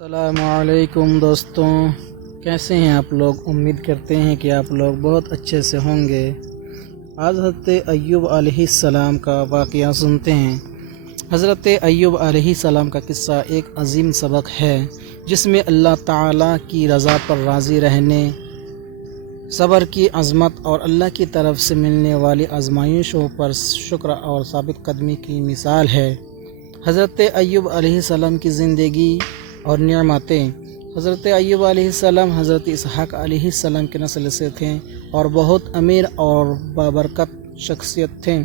السلام علیکم دوستوں، کیسے ہیں آپ لوگ؟ امید کرتے ہیں کہ آپ لوگ بہت اچھے سے ہوں گے۔ آج حضرت ایوب علیہ السلام کا واقعہ سنتے ہیں۔ حضرت ایوب علیہ السلام کا قصہ ایک عظیم سبق ہے جس میں اللہ تعالیٰ کی رضا پر راضی رہنے، صبر کی عظمت اور اللہ کی طرف سے ملنے والی آزمائشوں پر شکر اور ثابت قدمی کی مثال ہے۔ حضرت ایوب علیہ السلام کی زندگی اور نعمتیں۔ حضرت ایوب علیہ السلام حضرت اسحاق علیہ السلام کے نسل سے تھے اور بہت امیر اور بابرکت شخصیت تھے۔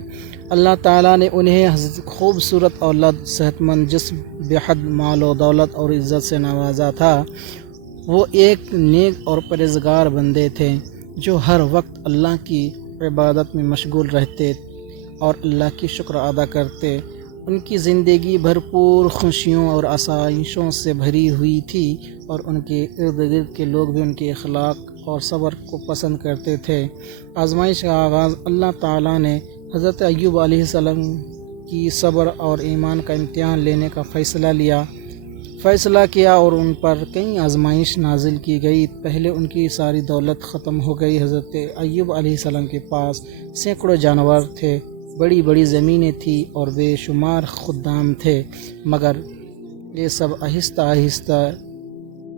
اللہ تعالیٰ نے انہیں خوبصورت اولاد، صحت مند جسم، بے حد مال و دولت اور عزت سے نوازا تھا۔ وہ ایک نیک اور پرہیزگار بندے تھے جو ہر وقت اللہ کی عبادت میں مشغول رہتے اور اللہ کی شکر ادا کرتے۔ ان کی زندگی بھرپور خوشیوں اور آسائشوں سے بھری ہوئی تھی اور ان کے ارد گرد کے لوگ بھی ان کے اخلاق اور صبر کو پسند کرتے تھے۔ آزمائش کا آغاز اللہ تعالیٰ نے حضرت ایوب علیہ السلام کی صبر اور ایمان کا امتحان لینے کا فیصلہ کیا اور ان پر کئی آزمائش نازل کی گئی۔ پہلے ان کی ساری دولت ختم ہو گئی۔ حضرت ایوب علیہ السلام کے پاس سینکڑوں جانور تھے، بڑی بڑی زمینیں تھیں اور بے شمار خدام تھے، مگر یہ سب آہستہ آہستہ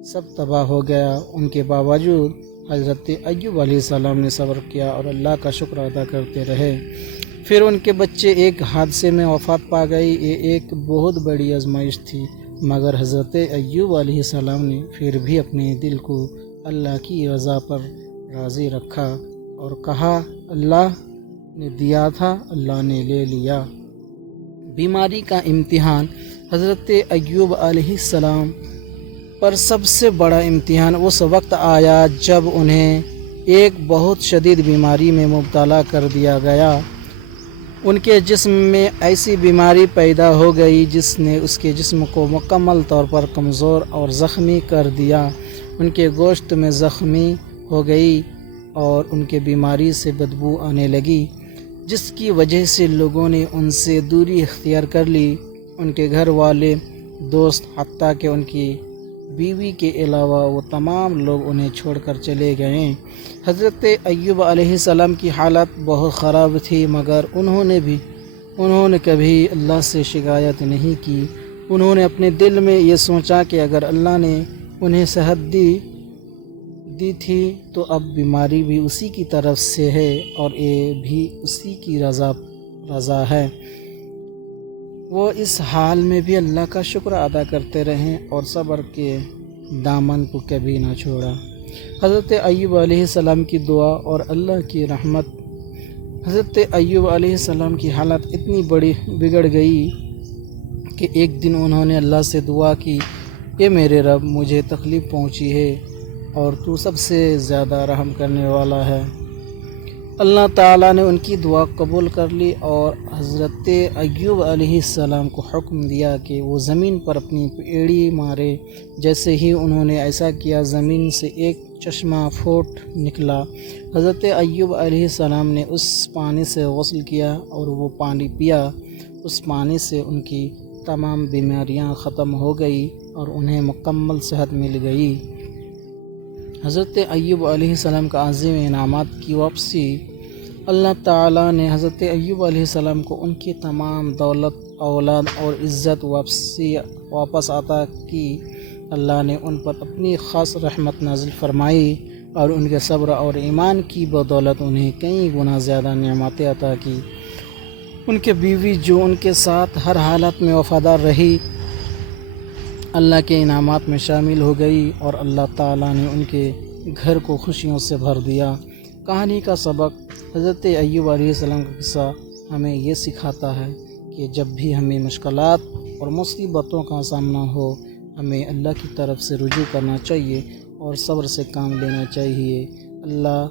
سب تباہ ہو گیا۔ ان کے باوجود حضرت ایوب علیہ السلام نے صبر کیا اور اللہ کا شکر ادا کرتے رہے۔ پھر ان کے بچے ایک حادثے میں وفات پا گئی۔ یہ ایک بہت بڑی آزمائش تھی، مگر حضرت ایوب علیہ السلام نے پھر بھی اپنے دل کو اللہ کی رضا پر راضی رکھا اور کہا، اللہ نے دیا تھا، اللہ نے لے لیا۔ بیماری کا امتحان۔ حضرت ایوب علیہ السلام پر سب سے بڑا امتحان اس وقت آیا جب انہیں ایک بہت شدید بیماری میں مبتلا کر دیا گیا۔ ان کے جسم میں ایسی بیماری پیدا ہو گئی جس نے اس کے جسم کو مکمل طور پر کمزور اور زخمی کر دیا۔ ان کے گوشت میں زخمی ہو گئی اور ان کے بیماری سے بدبو آنے لگی، جس کی وجہ سے لوگوں نے ان سے دوری اختیار کر لی۔ ان کے گھر والے، دوست، حتیٰ کہ ان کی بیوی کے علاوہ وہ تمام لوگ انہیں چھوڑ کر چلے گئے۔ حضرت ایوب علیہ السلام کی حالت بہت خراب تھی، مگر انہوں نے کبھی اللہ سے شکایت نہیں کی۔ انہوں نے اپنے دل میں یہ سوچا کہ اگر اللہ نے انہیں صحت دی تھی تو اب بیماری بھی اسی کی طرف سے ہے اور یہ بھی اسی کی رضا ہے۔ وہ اس حال میں بھی اللہ کا شکر ادا کرتے رہے اور صبر کے دامن کو کبھی نہ چھوڑا۔ حضرت ایوب علیہ السلام کی دعا اور اللہ کی رحمت۔ حضرت ایوب علیہ السلام کی حالت اتنی بگڑ گئی کہ ایک دن انہوں نے اللہ سے دعا کی، اے میرے رب، مجھے تکلیف پہنچی ہے اور تو سب سے زیادہ رحم کرنے والا ہے۔ اللہ تعالیٰ نے ان کی دعا قبول کر لی اور حضرت ایوب علیہ السلام کو حکم دیا کہ وہ زمین پر اپنی ایڑی مارے۔ جیسے ہی انہوں نے ایسا کیا، زمین سے ایک چشمہ پھوٹ نکلا۔ حضرت ایوب علیہ السلام نے اس پانی سے غسل کیا اور وہ پانی پیا۔ اس پانی سے ان کی تمام بیماریاں ختم ہو گئی اور انہیں مکمل صحت مل گئی۔ حضرت ایوب علیہ السلام کا عظیم انعامات کی واپسی۔ اللہ تعالیٰ نے حضرت ایوب علیہ السلام کو ان کی تمام دولت، اولاد اور عزت واپس عطا کی۔ اللہ نے ان پر اپنی خاص رحمت نازل فرمائی اور ان کے صبر اور ایمان کی بدولت انہیں کئی گنا زیادہ نعمتیں عطا کی۔ ان کے بیوی جو ان کے ساتھ ہر حالت میں وفادار رہی، اللہ کے انعامات میں شامل ہو گئی اور اللہ تعالیٰ نے ان کے گھر کو خوشیوں سے بھر دیا۔ کہانی کا سبق۔ حضرت ایوب علیہ السلام کا قصہ ہمیں یہ سکھاتا ہے کہ جب بھی ہمیں مشکلات اور مصیبتوں کا سامنا ہو، ہمیں اللہ کی طرف سے رجوع کرنا چاہیے اور صبر سے کام لینا چاہیے۔ اللہ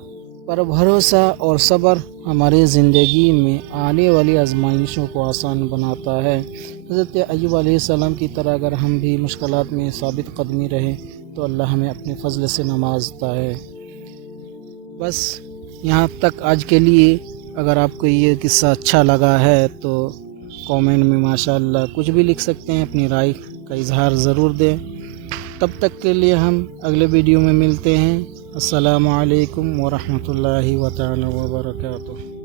پر بھروسہ اور صبر ہماری زندگی میں آنے والی آزمائشوں کو آسان بناتا ہے۔ حضرت ایوب علیہ السلام کی طرح اگر ہم بھی مشکلات میں ثابت قدمی رہیں تو اللہ ہمیں اپنے فضل سے نوازتا ہے۔ بس یہاں تک آج کے لیے۔ اگر آپ کو یہ قصہ اچھا لگا ہے تو کامنٹ میں ماشاءاللہ کچھ بھی لکھ سکتے ہیں، اپنی رائے کا اظہار ضرور دیں۔ تب تک کے لیے ہم اگلے ویڈیو میں ملتے ہیں۔ السلام علیکم ورحمۃ اللہ تعالی وبرکاتہ۔